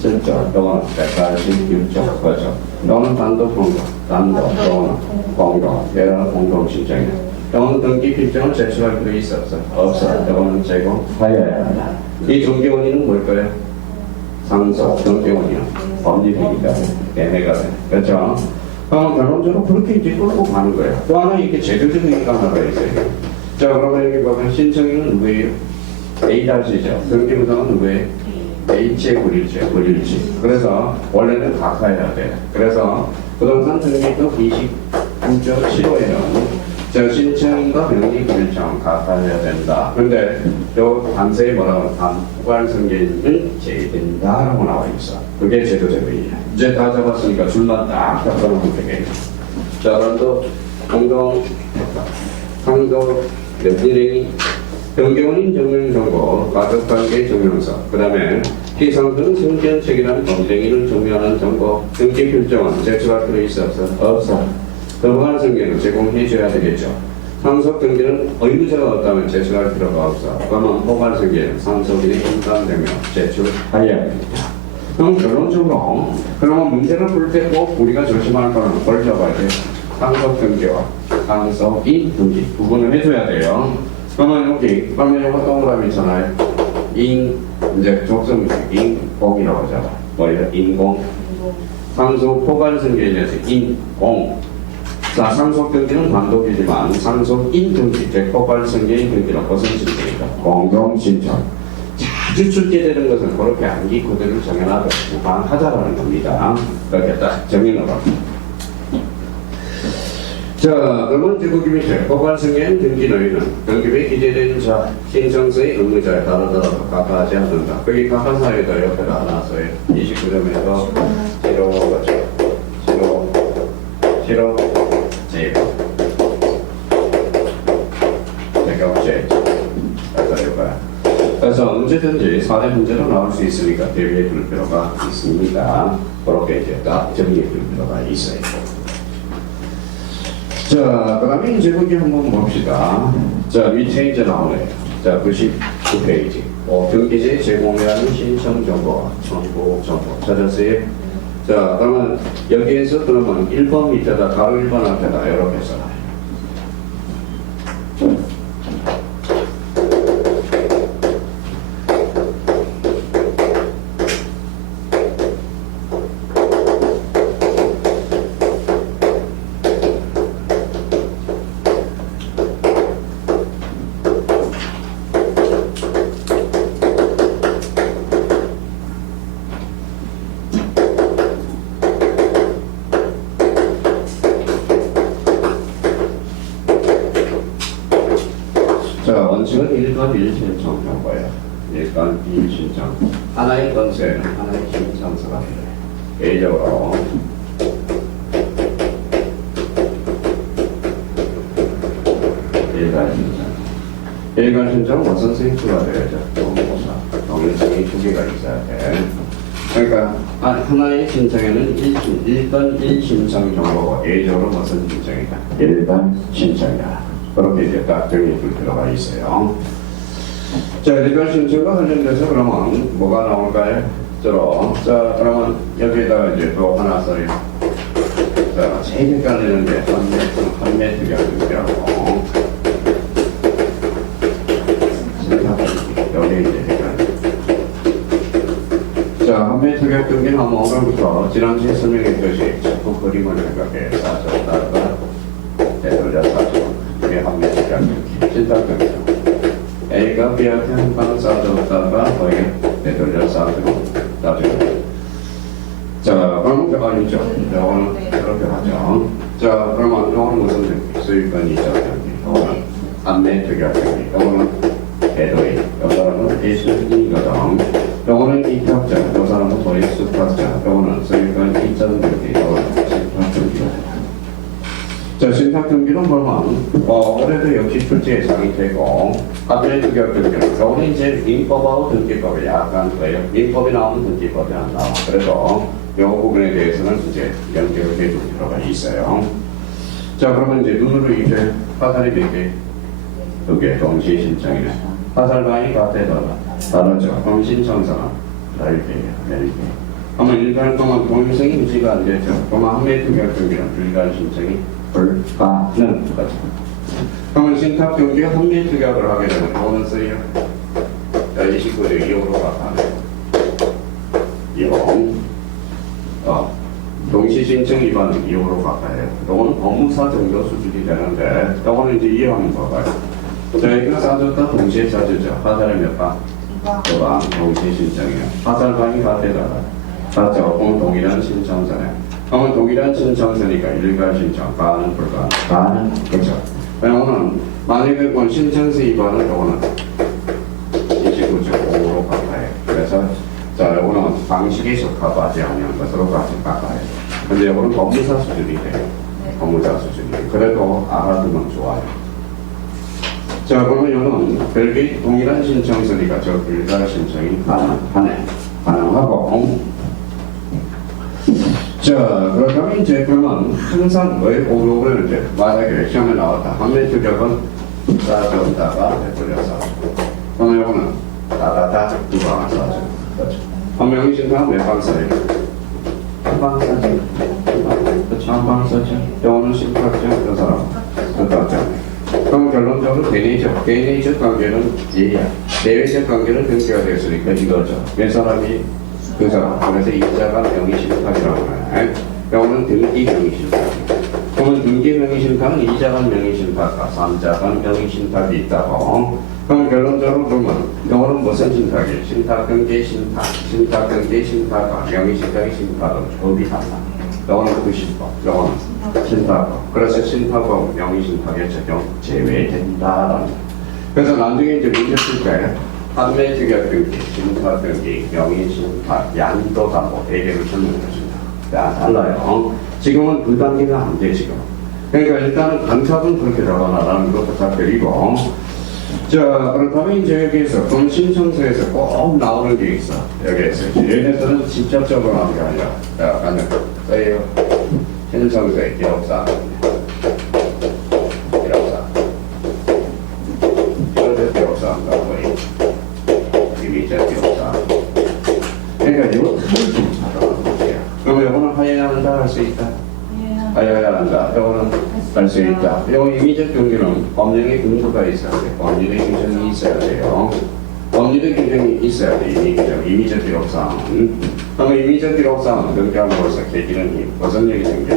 실적, 또는 186조, 그렇죠. 또는 단독 공동, 또는 공동, 여러 공동 신청이다. 또는 등기 필증을 제출할 필요 있어 없어? 없어. 또는 제공하여야 한다. 이 등기 원인은 뭘까요? 상속 등기 원인은 법리이니까 애매가 돼. 그렇죠? 결론적으로 그렇게 이제 끌고 가는 거예요. 또 하나 이게 제도적인 의미가 하나가 있어요. 자, 그러면 여기 보면 신청인은 누구예요? A-이죠. 등기부서는 누구예요? H의 불일치. 그래서 원래는 각하여야 돼. 그래서 부동산 등기법 29.15에는 저 신청인과 명의 불일치는 각하여야 된다. 근데 요 단서에 뭐라고 포괄성계는 제외된다라고 나와 있어. 그게 제도적 의미야. 이제 다 잡았으니까 줄만 딱 잡아놓으면 되겠네. 자, 그럼 또 공동 상속 명의행위 등기원인 증명정보, 가족관계 증명서, 그 다음에 피상승 승견책이라는 범죄행위를 증명하는 정보, 등기 필정은 제출할 필요 있어 없어? 없어. 더부한 승계는 제공해줘야 되겠죠. 상속 등기는 의무자가 없다면 제출할 필요가 없어. 그러면 포괄 승계는 상속인의 인감증명 제출하여야 됩니다. 그럼 결론적으로 그러면 문제를 풀 때 꼭 우리가 조심할 거는 뭘 잡아야 돼? 상속 등기와 상속인 등기 구분을 해줘야 돼요. 그러면 여기 그러면 이거 동그라미 있잖아요. 이제 족성 인공이라고 하잖아. 뭐예요? 인공. 상속 포괄 승계에 대해서 인공. 자, 상속 등기는 단독이지만 상속인 등기, 즉 포괄 승계인 등기는 무슨 신청입니까? 공동 신청. 자주 출제되는 것은 그렇게 암기 코드를 정해놔도 무방하다라는 겁니다. 그렇게 딱 정해놓으라고. 자, 그러면 제국이 밑에 포괄 승계인 등기 너희는 등기부에 기재된 자, 신청서의 의무자에 따라 각하하지 않는다. 거기 각하사에다 옆에다 하나 써요. 29점에서 싫어 제곱 제곱제 그래서 언제든지 사례 문제로 나올 수 있으니까 대비해 둘 필요가 있습니다. 그렇게 이제 딱 정리해 둘 필요가 있어요. 자, 그 다음에 이제 거기 한번 봅시다. 자, 밑에 이제 나오네요. 자, 99페이지. 등기제 제공이라는 신청 정보, 정보 찾았어요. 자, 그러면 여기에서 그러면 1번 밑에다, 가로 1번 앞에다 이렇게 써놔요. 자, 원칙은 1건 1신청 정보예요. 1건 1신청. 하나의 건수에는 하나의 신청서가 필요해요. 예외적으로 일간 신청 무슨 생수가 되어야죠? 동의보사. 동의성이 2개가 있어야 돼. 그러니까 하나의 신청에는 1건 1신청 정보고 예외적으로 무슨 신청이다? 일반 신청이다. 그렇게 이제 딱 정리해 줄 필요가 있어요. 자, 일반 신청과 관련돼서 그러면 뭐가 나올까요? 자, 그러면 여기에다가 이제 또 하나 써요. 자, 제일 헷갈리는 게 판매 특약등기라고. 여기 이제 헷갈려요. 자, 판매 특약등기는 한번 오늘부터 지난주에 설명했듯이 자꾸 그림을 생각해. 사줬다가 되돌려 사줘. 판매 특약등기, 신탁등기. A가 B한테 한 판을 쌓아줬다가 거기에 되돌려 쌓아주고 나중에. 자, 그럼 아니죠. 이거는 이렇게 하죠. 자, 그러면 이거는 무슨 등기? 수익권 이자 등기. 이거는 판매 특약등기. 이거는 배도이. 이 사람은 대수익이거든. 이거는 이탁자. 이 사람은 거의 수탁자. 이거는 수익권 이자 등기. 이거는 신탁등기. 자, 신탁등기는 뭐만 올해도 역시 출제 예상이 되고 판매 특약등기는 이거는 이제 민법하고 등기법이 약간 그래요. 민법이 나오면 등기법이 안 나와. 그래서 이 부분에 대해서는 이제 연결을 해줄 필요가 있어요. 자, 그러면 이제 눈으로 이제 화살이 몇 개? 2개 동시에 신청이네. 화살방이 같아 다르죠. 그럼 신청서는 10개예요. 10개. 아마 일단 동안 동일성이 유지가 안 되죠. 그러면 한매 투격 경기는 불가한 신청이 불가능 거죠. 그러면 신탁 경기가 한매 투격을 하게 되면 돈은 쓰여. 자, 29조 2호로 바꿔요. 2호. 동시 신청 위반은 2호로 바꿔요. 이거는 법무사 정도 수준이 되는데, 이거는 이제 이해하는 거가요. 자, 이거 사줬다 동시에 찾으죠. 하자를 몇 방? 2방 동시 신청이에요. 하자방이 같대잖아요. 맞죠? 그럼 동일한 신청서네. 그러면 동일한 신청서니까 일괄 신청, 가는 불가. 가는 그렇죠. 왜냐면 만약에 그 신청서 위반은 이거는 29조 5로 바꿔요. 그래서 자, 이거는 방식에 적합하지 않은 것으로 같이 바꿔요. 근데 이거는 법무사 수준이 돼요. 법무사 수준이. 그래도 알아두면 좋아요. 자, 그러면 이거는 별개 동일한 신청서니까 저 일괄 신청이 가능하네. 가능하고. 자, 그렇다면 이제 그러면 항상 왜 오류를 이제 만약에 시험에 나왔다. 한매 투격은 싸졌다가 되돌려서. 그러면 이거는 따다다 두 방을 싸죠. 그렇죠. 한명이 신청은 몇 방 써요? 한 방 써죠. 그렇죠. 한 방 써죠. 영어는 신탁죠. 그 사람. 그렇죠. 그럼 결론적으로 대내적 관계는 예야. 내외적 관계는 등기가 됐으니까 이거죠. 몇 사람이 그 사람. 그래서 이자가 명의신탁이라고 하네. 영어는 등기 명의신탁. 그러면 등기 명의신탁은 이자가 명의신탁과 삼자가 명의신탁이 있다고. 그럼 결론적으로 그러면 영어는 무슨 신탁이에요? 신탁 등기 신탁, 신탁 등기 신탁과 명의신탁의 신탁은 조합이 달라. 영어는 그 신탁, 영어는 신탁. 그래서 신탁과 명의신탁의 적용 제외된다라는. 그래서 나중에 이제 문제 풀 때. 판매 투격 등기, 신탁 등기, 명의신탁, 양도담보 대개를 설명해줍니다. 야, 달라요. 지금은 그 단계가 안 돼, 지금. 그러니까 일단은 감찰은 그렇게 잡아놔라는 것부터 드리고. 자, 그렇다면 이제 여기에서 돈 신청서에서 꼭 나오는 게 있어. 여기에서. 얘네들은 직접적으로 하는 게 아니라. 자, 가면 써요. 신청서의 기록사. 기록사. 이런 기록사 한다고 해요. 그러니까 이거 그러면 이거는 하여야 한다 할 수 있다. 하여야 한다. 이거는 할 수 있다. 이거 임의적 경기는 법령의 근거가 있어야 돼. 법령의 규정이 있어야 돼요. 법령의 규정이 있어야 돼. 임의적 기록사항은. 그러면 임의적 기록사항은 등장으로서 계기는 무슨 얘기 생겨?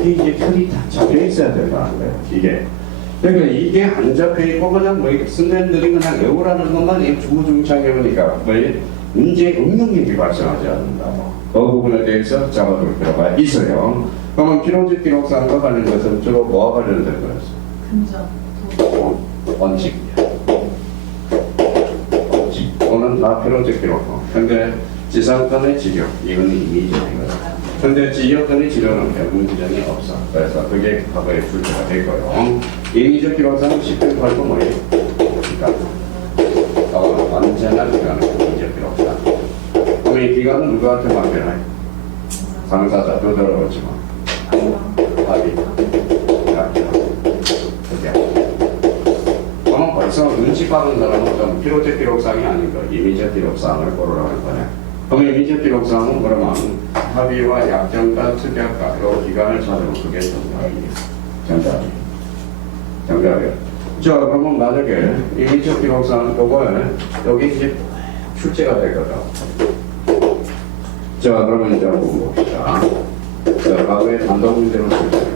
이게 이제 틀이 다 잡혀 있어야 된다는 거예요. 이게. 그러니까 이게 안 잡혀있고 그냥 뭐 선생님들이 그냥 외우라는 것만 주구장창 외우니까 뭐 문제 응용력이 발생하지 않는다고. 그 부분에 대해서 잡아둘 필요가 있어요. 그러면 필요적 기록사항과 관련 것은 주로 뭐와 관련된 거였어? 금전, 원칙. 원칙. 오늘 다 필요적 기록사. 근데 지상권의 지력, 이건 임의적이거든. 근데 지역권의 지료는 배분 규정이 없어. 그래서 그게 과거에 출제가 됐고요. 임의적 기록사는 10.8도 뭐예요? 그러니까 완전한 기간은 임의적 기록사. 그럼 이 기간은 누구한테 맡겨놔요? 당사자 또 들어보지만 합의. 그럼 벌써 눈치 빠른 사람은 좀 필요적 기록사항이 아닌 거 임의적 기록사항을 고르라고 할 거네. 그럼 임의적 기록사항은 그러면 합의와 약정과 특약과 이 기간을 찾으면 그게 정답이에요. 정답이에요. 자, 그러면 만약에 임의적 기록사항은 그거에 여기 이제 출제가 되거든. 자, 그러면 이제 한번 봅시다. 자, 과거에 단독 문제로 출제.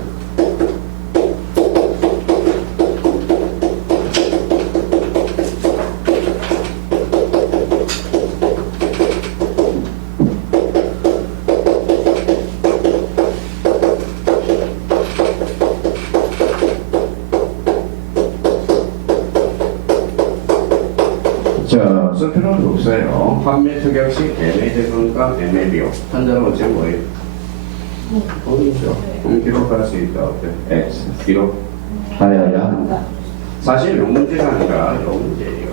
자, 쓸 필요는 없어요. 판매 투격 시 MA대금과 MA비용. 한자는 어째 뭐예요? 돈이죠. 돈 기록할 수 있다. 어때? X. 기록하여야 한다. 사실 요 문제가 아니라 요 문제예요.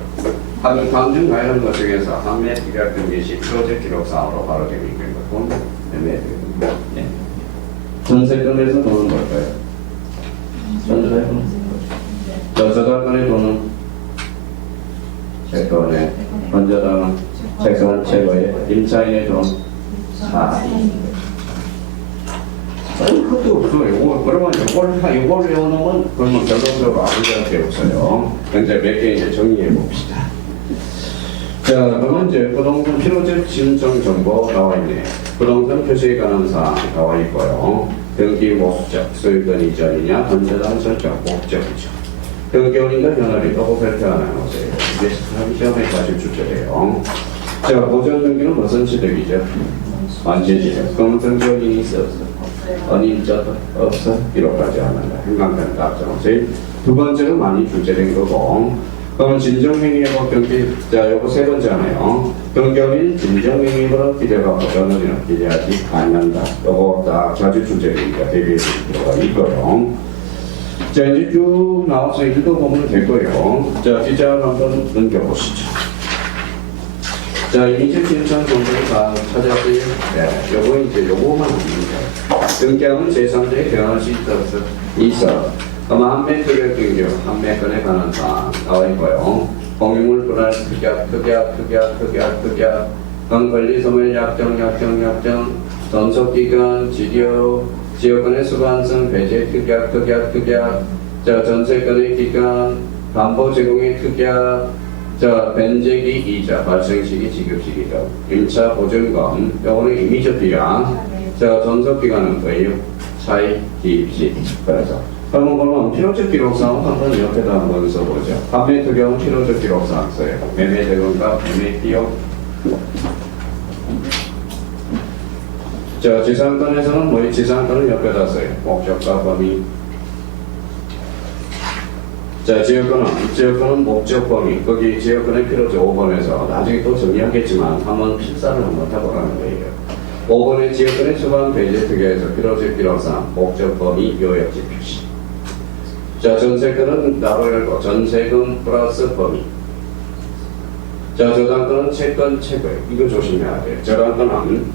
단중 관련 것 중에서 판매 투격 등기 시 프로젝트 기록상으로 바로 되는 돈, MA대금. 네. 전세금에서 돈은 뭘까요? 전세금. 저저당권의 돈은 세건에 건저당은 채권 최고의 임차인의 돈 사이. 그것도 없어요. 그러면 이걸 외워놓으면 그러면 결론적으로 아무데나 필요 없어요. 현재 몇 개 이제 정리해 봅시다. 자, 그러면 이제 부동산 필요적 신청 정보 나와 있네. 부동산 표시에 관한 사항 나와 있고요. 등기 목적, 소유권 이전이냐, 현재당 설정, 목적이죠. 등기원인과 현황이 더블 하나 나오세요. 이게 시험에 가질 주제예요. 자, 보전 등기는 무슨 취득이죠? 완전시죠. 그럼 등기원인이 있어 없어? 어린자도 없어? 이렇게까지 하는다. 행간편 답정. 두 번째는 많이 주제된 거고. 그러면 진정행위하고 등기, 자, 요거 세 번째네요. 등기원인 진정행위로 기대가 변호인은 기대하지 않는다. 요거 다 자주 주제니까 대비해 줄 필요가 있고요. 자, 이제 쭉 나와서 읽어보면 될 거예요. 자, 기자를 한번 넘겨보시죠. 자, 이미지 신청 정보를 다 찾았어요. 네, 요거 이제 요거만 하면 돼요. 등기하면 제3자의 변할 수 있다 없어? 있어. 그럼 한매 특약 등기, 한매 건에 관한 사항 나와 있고요. 공유물 분할 특약, 권리 소멸 약정, 전속기간, 지역권의 수반성 배제 특약, 자, 전세권의 기간, 담보 제공의 특약, 자, 변제기 이자, 발생시기, 지급시기죠. 임차 보증금, 요거는 이미지 특약, 자, 전속기간은 뭐예요? 차익, 기입시, 그래서. 그러면 필요적 기록사항 한번 옆에다 한번 써보죠. 판매 특약은 필요적 기록사항 써요. 매매 대금과 매매 비용. 자, 지상권에서는 뭐예요? 지상권은 옆에다 써요. 목적과 범위. 자, 지역권은 목적 범위. 거기 지역권의 필요적 5번에서 나중에 또 정리하겠지만 한번 필사를 한번 해보라는 거예요. 5번의 지역권의 수반 배제 특약에서 필요적 기록사항, 목적 범위, 요약지 표시. 자, 전세권은 나로 열고 전세금 플러스 범위. 자, 저당권은 채권 최고예요. 이거 조심해야 돼요. 저당권은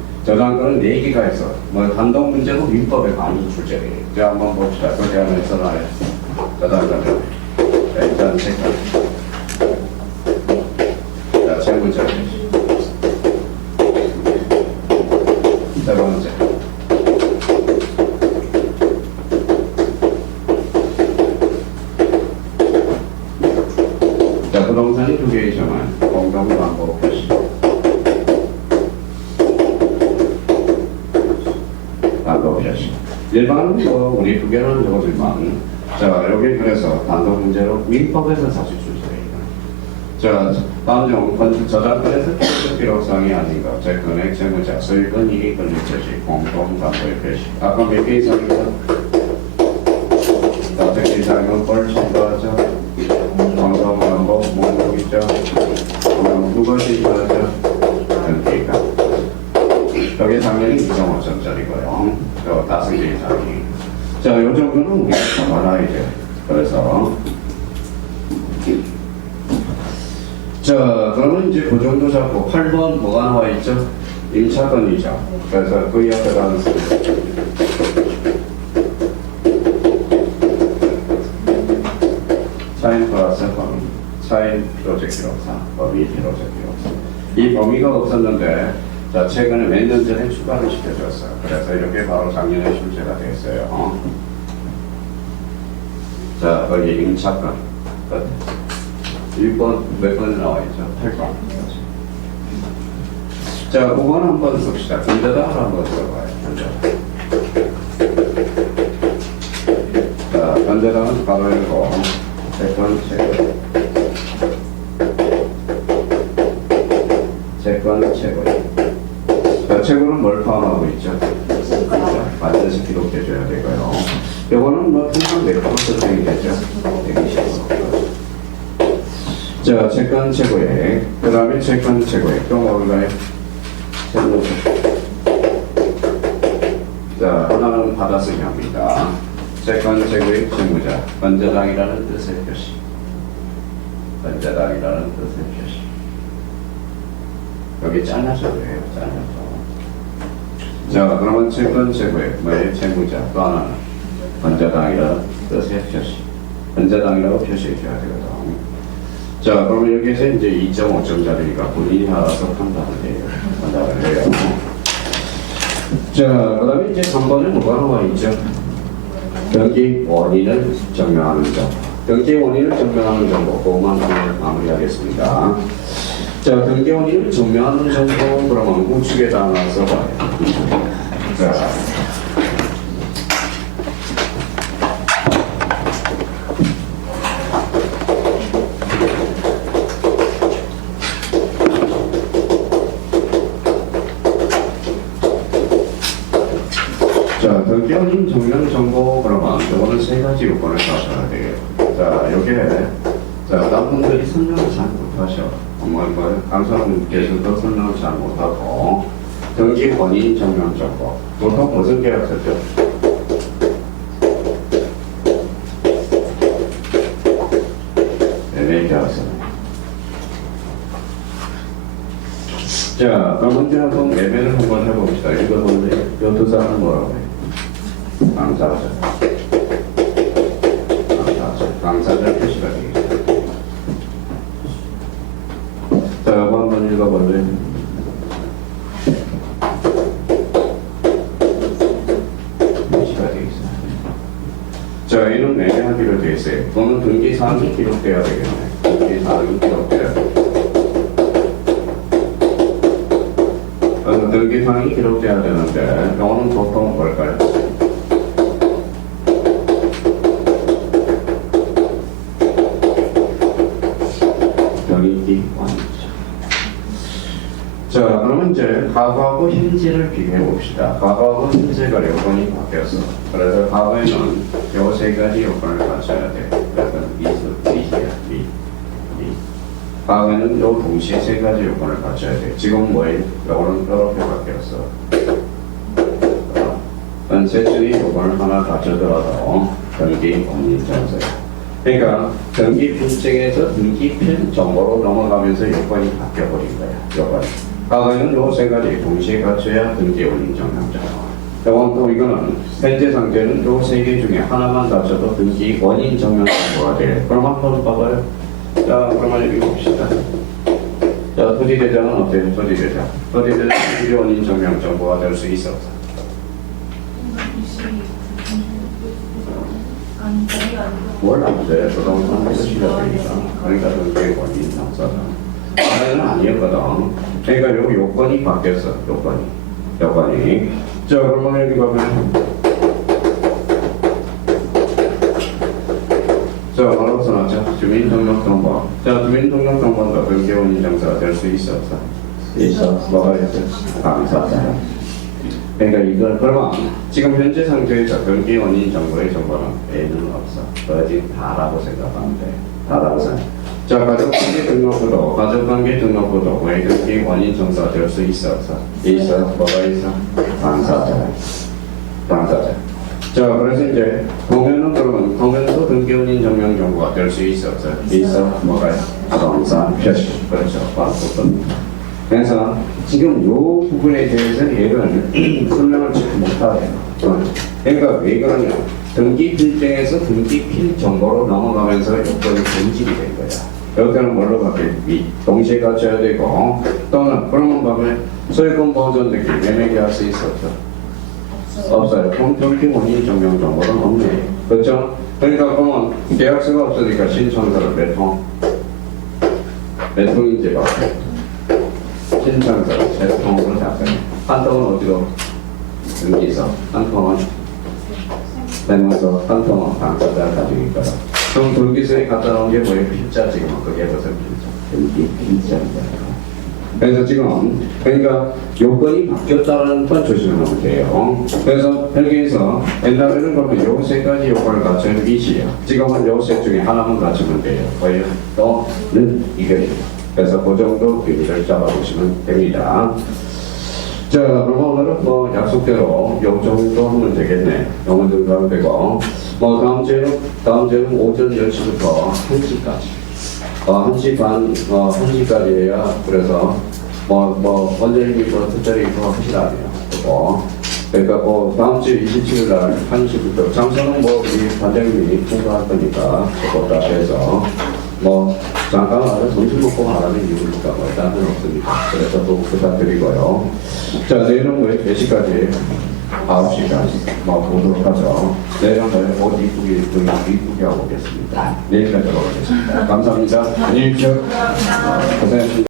4개가 있어. 뭐 단독 문제도 민법에 많이 출제돼요. 자, 한번 봅시다. 거기 안에 써놔요. 저당권. 자, 일단 채권. 자, 채무자. 세 번째. 자, 부동산이 2개이지만 공동 방법 표시. 방법 표시. 일반은 뭐 우리 2개는 적어지만, 자, 여기 그래서 단독 문제로 민법에서 사실 출제해요. 자, 다음 점 저작권에서 필요적 기록사항이 아닌 것, 채권액, 채무자, 소유권, 이익권, 표시, 공동 방법의 표시. 아까 몇 개 이상입니다. 자, 특기사항은 벌 첨부하죠. 방법 목록 있죠. 무엇이 있죠? 등기가. 여기 상면이 2.5점짜리고요. 저 5개 이상이. 자, 요 정도는 우리가 잡아놔야 돼요. 그래서 자, 그러면 이제 그 정도 잡고 8번 뭐가 나와 있죠? 임차권이죠. 그래서 그 옆에다 차임 플러스 범위, 차임 필요적 기록상, 범위 필요적 기록상. 이 범위가 없었는데, 자, 최근에 몇 년 전에 추가를 시켜줬어요. 그래서 이렇게 바로 작년에 출제가 됐어요. 자, 거기 임차권. 1번 몇 번에 나와 있죠? 8번. 자, 5번 한번 씁시다. 근저당을 한번 써봐요. 자, 근저당은 바로 읽고 채권 최고. 자, 최고는 뭘 포함하고 있죠? 반드시 기록해줘야 되고요. 이거는 뭐 통상 몇 퍼센트 되죠? 120%. 자, 채권 최고액. 그 다음에 채권 최고액. 또 뭘까요? 자, 하나는 받아쓰기 합니다. 채권 최고액 채무자. 건저당이라는 뜻의 표시. 건저당이라는 뜻의 표시. 여기 잘라줘도 해요. 잘라줘. 자, 그러면 채권 최고액. 뭐예요? 채무자. 또 하나는 건저당이라는 뜻의 표시. 건저당이라고 표시해줘야 되거든. 자, 그러면 여기서 이제 2.5점짜리니까 본인이 알아서 판단을 해요. 자, 그 다음에 이제 3번에 뭐가 나와 있죠? 경기 원인을 증명하는 점. 경기 원인을 증명하는 정보, 그것만 오늘 마무리하겠습니다. 자, 경기 원인을 증명하는 정보, 그러면 우측에다 하나 써봐요. 자. 자, 경기원인 증명 정보, 그러면 이거는 세 가지 요건을 갖춰야 돼요. 자, 요게, 자, 다른 분들이 설명을 잘 못하셔. 강사님께서도 설명을 잘 못하고, 등기 원인 증명 정보. 보통 무슨 계약서죠? 매매 계약서. 자, 그럼 먼저 한번 매매를 한번 해봅시다. 이거 본데, 이 두 사람은 뭐라고 해요? 강사절 표시가 되겠습니다. 자, 이거 한번 읽어볼래요? 표시가 되겠습니다. 자, 얘는 매매하기로 되어 있어요. 그러면 등기사항이 기록돼야 되겠네. 등기사항이 기록돼야 돼. 그래서 등기사항이 기록돼야 되는데, 이거는 보통 뭘까요? 자, 그러면 이제 과거하고 현재를 비교해 봅시다. 과거하고 현재가 요건이 바뀌었어. 그래서 과거에는 요 세 가지 요건을 갖춰야 돼. 그래서 과거에는 요 동시에 세 가지 요건을 갖춰야 돼. 지금 뭐예요? 요거는 이렇게 바뀌었어. 세 중에 요건을 하나 갖추더라도 등기 원인 정서야. 그러니까 등기 필증에서 등기 필 정보로 넘어가면서 요건이 바뀌어버린 거야. 요건. 과거에는 요 세 가지 동시에 갖춰야 등기 원인 정량자가 나와. 또 이거는 현재 상태는 요 세 개 중에 하나만 갖춰도 등기 원인 정량자가 돼. 그럼 한번 봐봐요. 자, 그러면 여기 봅시다. 자, 토지대장은 어때요? 토지대장. 토지대장 등기 원인 정량 정보가 될 수 있어. 뭘 안 돼? 부동산에서 시작되니까. 그러니까 등기 원인 정사다. 과거에는 아니었거든. 그러니까 요 요건이 바뀌었어. 요건이. 자, 그러면 여기 보면 자, 뭐라고 써놨죠? 주민등록등본. 자, 주민등록등본도 등기원인 정사가 될 수 있어. 있어. 뭐가 있어? 감사합니다. 그러니까 이걸 그러면 지금 현재 상태에서 등기원인 정보의 정보는 A는 없어. 그거지 다라고 생각하면 돼. 다라고 생각. 자, 가족관계 등록부도 왜 등기 원인 정사가 될 수 있어? 있어. 뭐가 있어? 당사자. 자, 그래서 이제 공연은 그러면 공연도 등기 원인 증명 정보가 될 수 있어. 있어. 뭐가 있어? 동사 표시. 그렇죠. 반복은. 그래서 지금 요 부분에 대해서 얘를 설명을 잘 못하네요. 그러니까 왜 그러냐? 등기 필증에서 등기 필 정보로 넘어가면서 요건이 변질이 된 거야. 여기는 뭘로 바뀌어? 동시에 갖춰야 되고, 또는 그러면 보면 소유권 보존 등기 매매계약서 있어 없어? 없어요. 그럼 등기 원인 증명 정보는 없네. 그렇죠? 그러니까 그러면 계약서가 없으니까 신청서를 몇 통인지 봐. 신청서 세 통으로 작성해. 한 통은 어디로? 등기서. 한 통은 대문서. 한 통은 당사자를 가지고 있거든. 그럼 등기서에 갖다 놓은 게 뭐예요? 필자 지금 그게 무슨 필자? 등기 필자입니다. 그래서 지금 그러니까 요건이 바뀌었다는 건 조심하면 돼요. 그래서 여기에서 옛날에는 그러면 요 세 가지 요건을 갖추는 이시야. 지금은 요 세 중에 하나만 갖추면 돼요. 왜요? 또는 이거예요. 그래서 그 정도 비밀을 잡아보시면 됩니다. 자, 그럼 오늘은 뭐 약속대로 요 정도 하면 되겠네. 요 정도 하면 되고, 뭐 다음 주에는 오전 10시부터 1시까지. 1시 반, 1시까지 해야, 그래서, 원장님이 특별히 하시라네요. 그러니까 다음 주 27일 날 1시부터, 장소는 우리 반장님이 통과할 거니까, 그것다 해서, 뭐 잠깐 와서 점심 먹고 가라는 이유니까 뭐 일단은 없으니까 그래서 또 부탁드리고요. 자, 내일은 뭐 4시까지 9시까지 뭐 보도록 하죠. 내일은 옷 이쁘게 하고 오겠습니다. 내일까지 하고 오겠습니다. 감사합니다. 안녕히 계십시오. 고생하셨습니다.